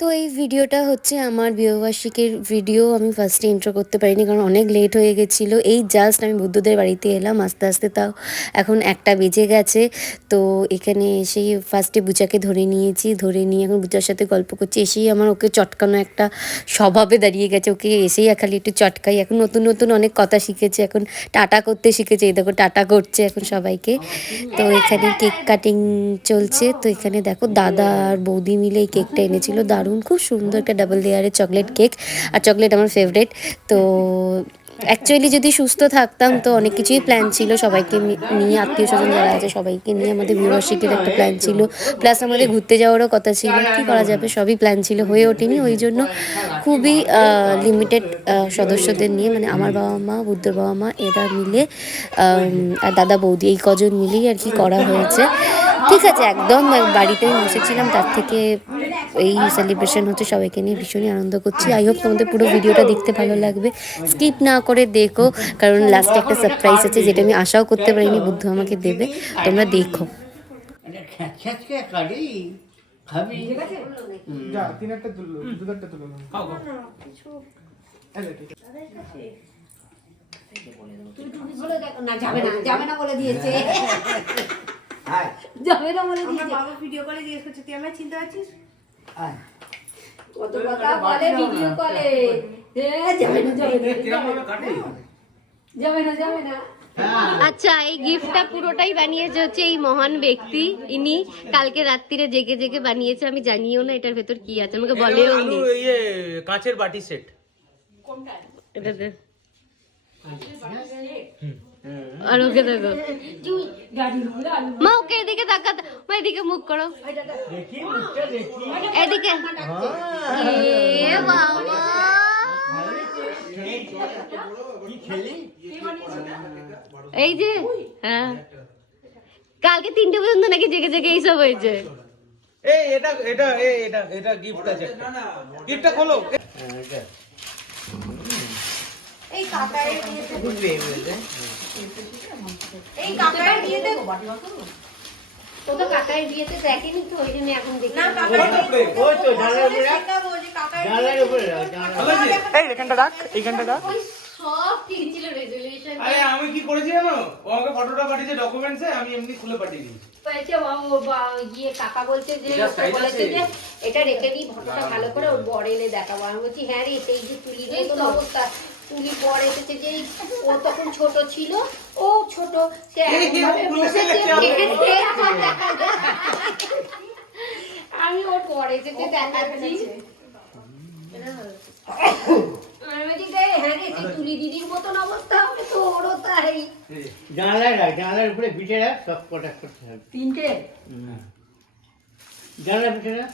তো এই ভিডিওটা হচ্ছে আমার বিবাহবার্ষিকীর ভিডিও। আমি ফার্স্টে ইন্ট্রো করতে পারিনি কারণ অনেক লেট হয়ে গেছিলো। এই জাস্ট আমি বুদ্ধদের বাড়িতে এলাম আস্তে আস্তে, তাও এখন 1টা বেজে গেছে। তো এখানে এসেই ফার্স্টে বুচাকে ধরে নিয়েছি, ধরে নিয়ে এখন বুচার সাথে গল্প করছি। এসেই আমার ওকে চটকানো একটা স্বভাবে দাঁড়িয়ে গেছে। ওকে এসেই খালি একটু চটকাই। এখন নতুন নতুন অনেক কথা শিখেছে, এখন টাটা করতে শিখেছে। এই দেখো টাটা করছে এখন সবাইকে। তো এখানে কেক কাটিং চলছে। তো এখানে দেখো দাদা আর বৌদি মিলে এই কেকটা এনেছিল, দারুণ খুব সুন্দর একটা ডাবল লেয়ারের চকলেট কেক। আর চকলেট আমার ফেভারিট। তো অ্যাকচুয়ালি যদি সুস্থ থাকতাম তো অনেক কিছুই প্ল্যান ছিল, সবাইকে নিয়ে, আত্মীয় স্বজন যারা আছে সবাইকে নিয়ে আমাদের বিবাহবার্ষিকীর একটা প্ল্যান ছিল, প্লাস আমাদের ঘুরতে যাওয়ারও কথা ছিল। কী করা যাবে, সবই প্ল্যান ছিল, হয়ে ওঠেনি। ওই জন্য খুবই লিমিটেড সদস্যদের নিয়ে, মানে আমার বাবা মা, বুদ্ধর বাবা মা, এরা মিলে আর দাদা বৌদি, এই কজন মিলেই আর কি করা হয়েছে। ঠিক আছে, একদম বাড়িতে আমি বসেছিলাম, তার থেকে এই সেলিব্রেশন হচ্ছে, সবাইকে নিয়ে ভীষণই আনন্দ করছি। আই হোপ তোমাদের পুরো ভিডিওটা দেখতে ভালো লাগবে, স্কিপ না করে দেখো, কারণ লাস্টে একটা সারপ্রাইজ আছে যেটা আমি আশাও করতে পারিনি বুদ্ধু আমাকে দেবে। তোমরা দেখো। যাবে না বলে দিয়েছে। যাবে না বলে দিয়েছে। বাবা ভিডিও কলে জিজ্ঞেস করছে তুই আমায় চিনতে পারছিস? কত কথা বলে ভিডিও কলে। যাবে না, যাবে না, যাবে না, যাবে না। আচ্ছা, এই গিফটটা পুরোটাই বানিয়েছে হচ্ছে এই মহান ব্যক্তি। ইনি কালকে রাত্রিরে জেগে জেগে বানিয়েছে। আমি জানিও না এটার ভেতর কি আছে, আমাকে বলেও নি। কাঁচের বাটি সেট। কোনটা? এটাতে আর ওকে দেখো, মা ওকে এদিকে তাকাতে, মা এদিকে মুখ করো, এদিকে। এ বাবা, এই যে হ্যাঁ, কালকে 3টে পর্যন্ত নাকি জেগে জেগে এইসব হয়েছে। এই এটা এটা এটা এটা গিফট আছে, গিফটটা খোলো। এই কাকায়ের বিয়েতে বুঝবে এই কাকায়ের বিয়েতে তো কাকায়ের বিয়েতে দেখেনি তো, ওই জন্য এখন দেখি না। কাকায়ের ওই তো জানালার উপরে শেখাবো যে কাকায়ের জানালার উপরে এই এখানটা রাখ, এইখানটা রাখ। সব ঠিক ছিল, রেজুলেশন। আরে আমি কি করেছি জানো, ও আমাকে ফটোটা পাঠিয়েছে ডকুমেন্টসে, আমি এমনি খুলে পাঠিয়ে দিয়েছি। গিয়ে কাকা বলছে যে বলেছে যে এটা রেখে দিই, ফটোটা ভালো করে ওর বর এলে দেখাবো। আমি বলছি হ্যাঁ রে, এই যে তুলির মতন অবস্থা, তুলি বর এসেছে যে ও তখন ছোট ছিল, ও ছোট, সে আমি ওর বর এসেছে দেখাচ্ছি। হ্যাঁ রে, সেই তুলি দিদির মতন অবস্থা হবে তো ওরও তাই। জানালার উপরে পিঠে রাখ, সব কটা করতে হবে। 3টে জানালার পিঠে রাখ।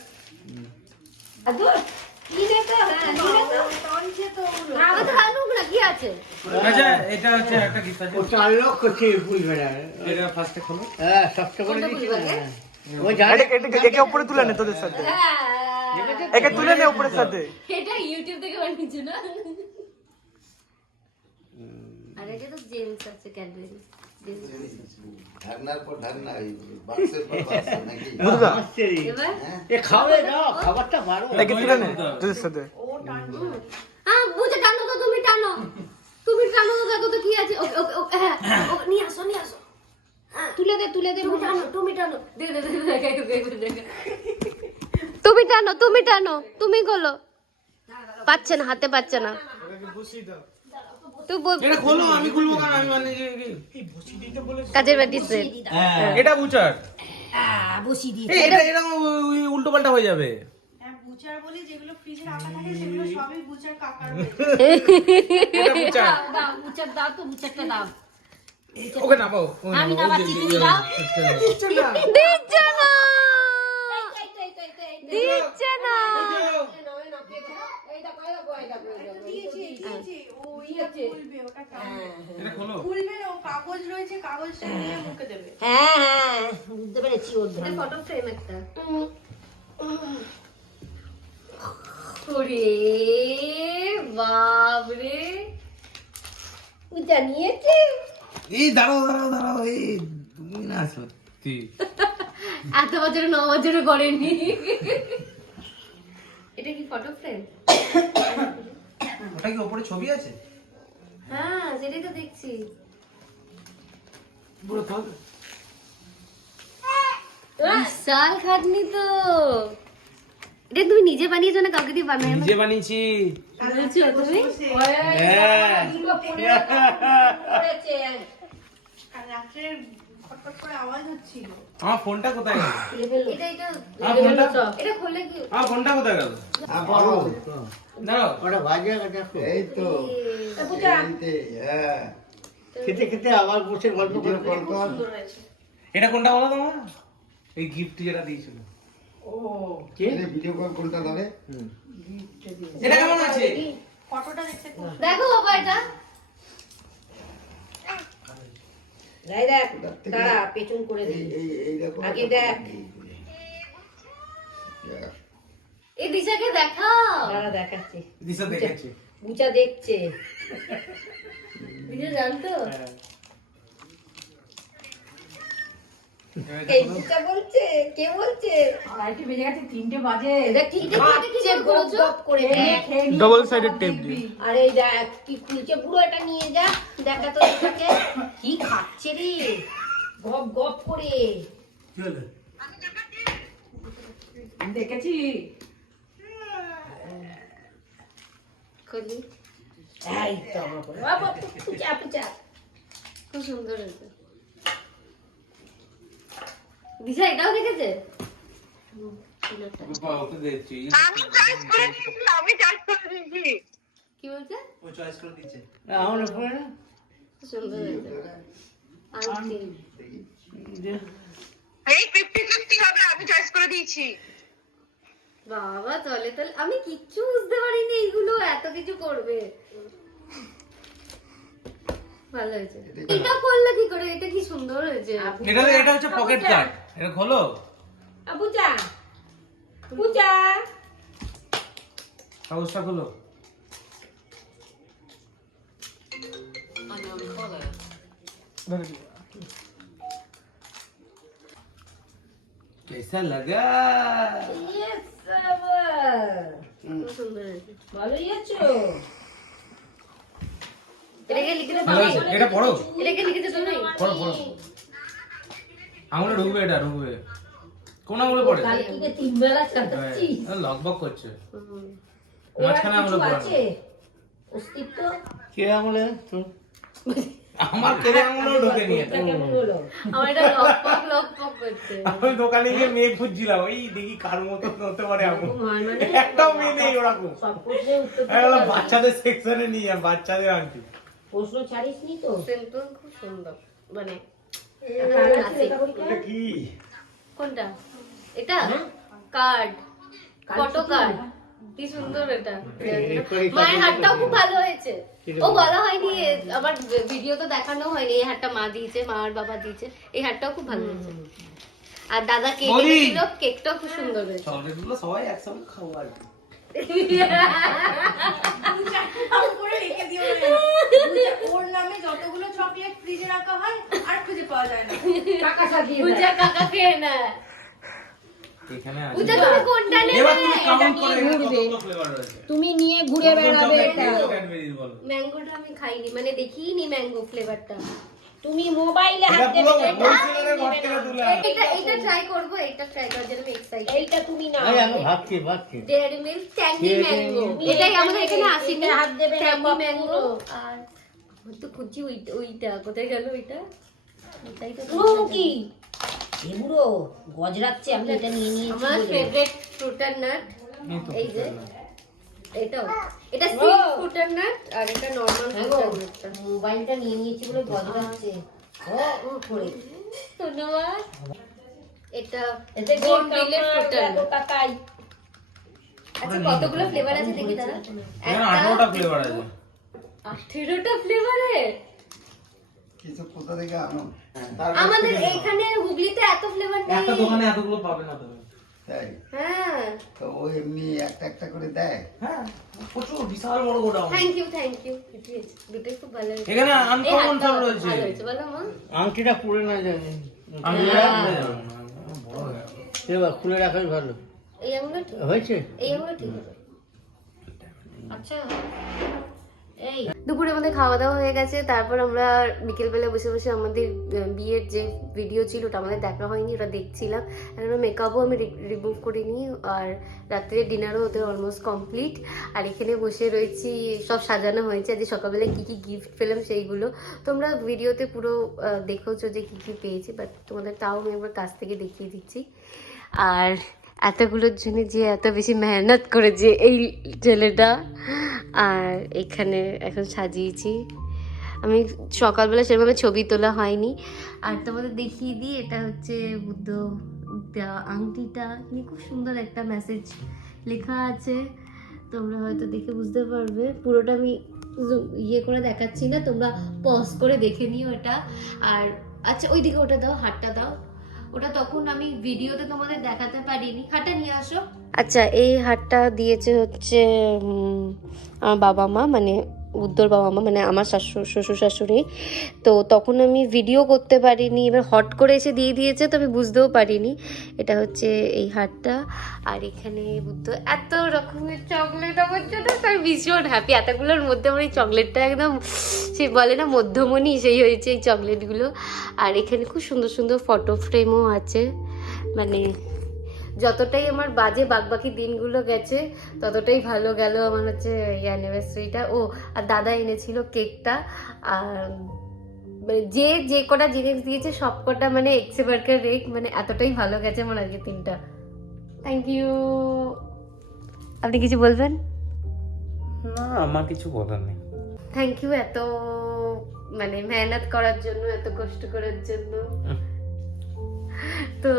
আচ্ছা এটা হচ্ছে একটা গিফট আছে, ও তো আনলক করছে ফুল ভেড়া। এটা ফার্স্টে খোলো। হ্যাঁ, সবটা করে দিচ্ছি। ও একে উপরে তুলে নে তোদের সাথে, একে তুলে নে উপরের সাথে। এটা ইউটিউব থেকে বানিয়েছে না? আর এটা তো জেমস আছে, ক্যাডবেরি ঢাকনার পর ঢাকনা, বাক্সের পর বাক্স নাকি? এবার এ খাবে দাও, খাবারটা ভালো। একে তুলে নে তোদের সাথে। হ্যাঁ, বুঝে টানো তো, তুমি টানো, তুমি টানো তো, দেখো তো কি আছে। ওকে ওকে ওকে, হ্যাঁ নিয়ে আসো, নিয়ে আসো। তুলে দে, তুলে দে, তুমি টানো, তুমি টানো, দে দে দে, তুমি টানো, তুমি টানো, তুমি গোলো। পাচ্ছে না, হাতে পাচ্ছে না। তুই এটা খোলো, আমি খুলবো কেন, আমি মানে কাজের বাটি সেট। এটা বুচার, বসি দিয়ে এটা এরকম উল্টো পাল্টা হয়ে যাবে। বুচার বলি যেগুলো ফ্রিজে রাখা থাকে সেগুলো সবই বুচার কাকার। এটা বুচার, দাও বুচার, দাও তো বুচারটা দাও। ওকে নামাও, আমি নামাচ্ছি, তুমি দাও। দিচ্ছে না, দিচ্ছে না। এটা খোলো। কাগজ রয়েছে, কাগজটা নিয়ে মুখে দেবে। হ্যাঁ হ্যাঁ, বুঝতে পেরেছি। ওর ফটো ফ্রেম একটা। ওরে বাবরে, জানিয়েছে। এই দাঁড়াও দাঁড়াও দাঁড়াও, এই তুমি না সত্যি এত বছরে 9 বছরে করেনি। এটা কি ফটো ফ্রেম? ওটা কি উপরে ছবি আছে? হ্যাঁ সেটাই তো দেখছি। পুরো খোল। বিশাল খাটনি তো। এটা তুমি নিজে বানিয়েছো না কাউকে দিয়ে বানায়? নিজে বানিয়েছি। বানিয়েছো তুমি? হ্যাঁ। করেছে। আমার ফোনটা কোথায় গেল? এটা এটা আমার ফোনটা এটা খুললে কি? আমার ফোনটা কোথায় গেল? হ্যাঁ, বলো। দাঁড়াও। ওটা ভাজা দেখো। এই তো এইতে, হ্যাঁ খেতে খেতে আবার বসে গল্প ভিডিও করতে কল কর। এটা কোনটা বলো তোমার? এই গিফট যেটা দিয়েছিল। এই ভিডিও কল কোনটা ধরে? এটা কেমন আছে? দেখো বাবা এটা। এই দেখ, দাঁড়া, পেছন করে এই দিই। এই এই দেখো আগে দেখ। এই দিশাকে দেখাও। দাঁড়া দেখাচ্ছি। দিশা দেখেছি। বুচা দেখছে। দিশা জানতো? এই বুচা বলছে, কে বলছে? দেখ, ঠিক খাচ্ছে গপ গপ করে দেখ। ডবল সাইডেড টেপ দিয়ে। আরে এই দেখ, কি খুলছে পুরো, এটা নিয়ে যা, দেখা তো এটাকে। কি খাচ্ছে রে, গপ গপ করে। কি হলো? খুলি। এই তো আমার করে। বাবা, পুচা পুচা। খুব সুন্দর হয়েছে। দিশা এটাও দেখেছে? বাবা ওকে দেখছি। কি বলছে? ও চয়েস করে দিচ্ছে। আমার উপরে না খুব সুন্দর হয়েছে। আংটি। বাবা তাহলে তাহলে আমি কিচ্ছু বুঝতে পারিনি এইগুলো এত কিছু করবে। ভালো হয়েছে। এটা করলে কি করে? এটা কি সুন্দর হয়েছে। এটা হচ্ছে পকেট কার্ড। এটা খোলো। বুচা বুচা। কাগজটা খোলো। कैसा लगा? Yes, বাবা। খুব সুন্দর হয়েছে। ভালোই আছো? এটাকে লিখে দে ভালো তুমি। হয়েছে। এটা পড়ো। এটাকে লিখে দে তুমি। পড়ো পড়ো। আঙুলে ঢুকবে এটা ঢুকবে। কোন আঙুলে পড়ে? কালকে কি তিন বেলা চাটাচ্ছিস? লগবগ করছে। হুম। ওর আর মাঝখানে কিছু আঙুলে আছে? পড়ে। অস্তিত্ব? কে আমলে তো আমার কেড়ে আঙুলেও ঢোকে নিয়ে। এটা কেমন হলো? আমার এটা লকপক করছে। আমি দোকানে গিয়ে মেয়ে খুঁজছিলাম। ওই দেখি কার মতো হতে পারে আঙুল। হয় মানে? একটাও মেয়ে নেই ওরকম। সব প্রশ্নের উত্তর দিতে আমি বললাম পারবি? বাচ্চাদের সেকশনে নিয়ে যান, বাচ্চাদের আন্টি। প্রশ্ন ছাড়িসনি তো? সেন্টন খুব সুন্দর। মানে কার আছে লেখাপড়া? কি? কোনটা? এটা কার্ড, ফটো কার্ড। কি সুন্দর এটা। মায়ের হাতটাও খুব ভালো হয়েছে। ও বলা হয়নি, আমার ভিডিও তো দেখানো হয়নি। এই হাতটা মা দিয়েছে, মা আর বাবা দিয়েছে। এই হাতটাও খুব ভালো হয়েছে। আর দাদা কেক বলি। এনেছিল, কেকটাও খুব সুন্দর হয়েছে। চকলেটগুলো সবাই একসঙ্গে খাবো আর কি। ওর নামে যতগুলো চকলেট ফ্রিজে রাখা হয় আর খুঁজে পাওয়া যায় না। কাকা সাজিয়ে পূজা কাকা খেয়ে না। এখানে আছে। পূজা তুমি কোনটা এবার নেবে? তুমি কাউন্ট করে এখানে কতগুলো ফ্লেভার রয়েছে। তুমি নিয়ে ঘুরে বেড়াবে এটা। ক্যাডবেরিজ বলো। ম্যাঙ্গোটা আমি খাইনি, মানে দেখিনি ম্যাঙ্গো ফ্লেভারটা। তুমি মোবাইলে এটা হাত পুরো দেবে এটা। হোলসেলারের ঘর থেকে তুলে আনা। এটা ট্রাই করব, এটা ট্রাই করার জন্য আমি এক্সাইটেড। এইটা তুমি না। আরে আমি ভাবছি dairy milk tangy Dairy mango, Milk। এটাই আমাদের এখানে আসেনি। হাত দেবে না ট্যাঙ্গি বাপু। ম্যাঙ্গো আর আমি তো খুঁজছি ওইটা কোথায় গেল ওইটা। ওইটাই তো ও কি? এগুলো গজরাচ্ছে, আমি এটা নিয়ে নিয়েছি আমার বলে। Favourite fruit and nut. এই তো এই যে এটাও, এটা সিড ফ্রুটার নাট আর এটা নরমাল হ্যাঁ গো, ফ্রুটার নাটটা। মোবাইলটা নিয়ে নিয়েছি বলে গজরাচ্ছে। ও করে। ধন্যবাদ। এটা এতে গোল্ড মিলের ফ্রুটার নাট। কাকাই। আচ্ছা কতগুলো ফ্লেভার আছে দেখি দাঁড়া। এখানে 18টা ফ্লেভার আছে। 18টা ফ্লেভারে। কিছু কোথা থেকে আনো? আমাদের এইখানে হুগলিতে এত ফ্লেভার নেই। একটা দোকানে এতগুলো পাবে না তুমি। তাই হ্যাঁ, তো ও এমনি একটা একটা করে দেয়। হ্যাঁ, প্রচুর বিশাল বড় গোডাউন। থ্যাংক ইউ দুটোই খুব ভালো হয়েছে। এখানে এই আনকমন হাতটা সব রয়েছে। ভালো হয়েছে বলো মা। আংটিটা পুড়ে না জানি আমি হ্যাঁ। বড় হয়ে গেল। এবার খুলে রাখাই ভালো। এই আঙুলটা ঠিক, হয়েছে? এই আঙুলটা ঠিক হবে। আচ্ছা এই দুপুরে আমাদের খাওয়া দাওয়া হয়ে গেছে, তারপর আমরা বিকেলবেলা বসে বসে আমাদের বিয়ের যে ভিডিও ছিল ওটা আমাদের দেখা হয়নি, ওটা দেখছিলাম। এখন মেকআপও আমি রিমুভ করিনি, আর রাত্রে ডিনারও ওদের অলমোস্ট কমপ্লিট। আর এখানে বসে রয়েছি, সব সাজানো হয়েছে। আজ সকালবেলা কী কী গিফট পেলাম সেইগুলো তোমরা ভিডিওতে পুরো দেখেছো যে কী কী পেয়েছি, বাট তোমাদের তাও আমি একবার কাছ থেকে দেখিয়ে দিচ্ছি। আর এতগুলোর জন্য যে এত বেশি মেহনত করেছে এই ছেলেটা। আর এখানে এখন সাজিয়েছি আমি, সকালবেলা সেভাবে ছবি তোলা হয়নি। আর তোমাদের দেখিয়ে দিই, এটা হচ্ছে বুদ্ধ আংটিটা, এখানে খুব সুন্দর একটা মেসেজ লেখা আছে, তোমরা হয়তো দেখে বুঝতে পারবে। পুরোটা আমি ইয়ে করে দেখাচ্ছি না, তোমরা পজ করে দেখে নিও এটা। আর আচ্ছা ওইদিকে ওটা দাও, হাতটা দাও, ওটা তখন আমি ভিডিওতে তোমাদের দেখাতে পারিনি। হাতটা নিয়ে আসো। আচ্ছা এই হাতটা দিয়েছে হচ্ছে আমার বাবা মা, মানে উদ্দর বাবা মা, মানে আমার শ্বশুর শাশুড়ি। তো তখন আমি ভিডিও করতে পারিনি, এবার হট করে এসে দিয়ে দিয়েছে, তো আমি বুঝতেও পারিনি। এটা হচ্ছে এই হারটা। আর এখানে বুদ্ধ এত রকমের চকলেট আমার জন্য, আমি ভীষণ হ্যাপি। এতগুলোর মধ্যে আমার এই চকলেটটা একদম সে বলে না মধ্যমণি, সেই হয়েছে এই চকলেটগুলো। আর এখানে খুব সুন্দর সুন্দর ফটো ফ্রেমও আছে, মানে যতটাই আমার বাজে বাকি দিনগুলো গেছে ততটাই ভালো গেল আমার হচ্ছে এই অ্যানিভার্সারিটা। ও আর দাদা এনেছিল কেকটা, আর মানে যে কটা জিনিস দিয়েছে সব কটা মানে এক্সেবার্কার রেক, মানে এতটাই ভালো গেছে আমার আজকে দিনটা। Thank you. আপনি কিছু বলবেন? না আমার কিছু বলার নেই। থ্যাংক ইউ এত মানে মেহনত করার জন্য, এত কষ্ট করার জন্য। তো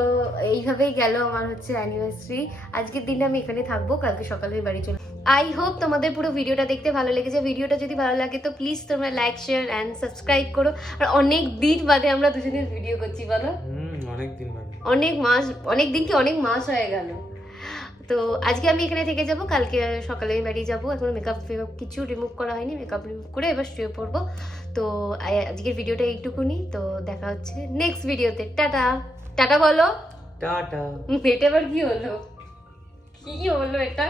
এইভাবেই গেল আমার হচ্ছে অ্যানিভার্সারি। আজকের দিনটা আমি এখানে থাকবো, কালকে সকালে বাড়ি চলে। আই হোপ তোমাদের পুরো ভিডিওটা দেখতে ভালো লেগেছে। ভিডিওটা যদি ভালো লাগে তো প্লিজ তোমরা লাইক শেয়ার অ্যান্ড সাবস্ক্রাইব করো। আর অনেক দিন বাদে আমরা দুজনের ভিডিও করছি, বলো? অনেক দিন বাদে, অনেক মাস, অনেক দিন কি অনেক মাস হয়ে গেল। তো আজকে আমি এখানে থেকে যাব, কালকে সকালে আমি বাড়ি যাবো। এখন মেকআপ কিছু রিমুভ করা হয়নি, মেকআপ রিমুভ করে এবার শুয়ে পড়বো। তো আজকের ভিডিওটা এইটুকুনি, তো দেখা হচ্ছে নেক্সট ভিডিওতে। টাটা। টাটা বলো। টাটা। এটা আবার কি হলো, কি হলো এটা?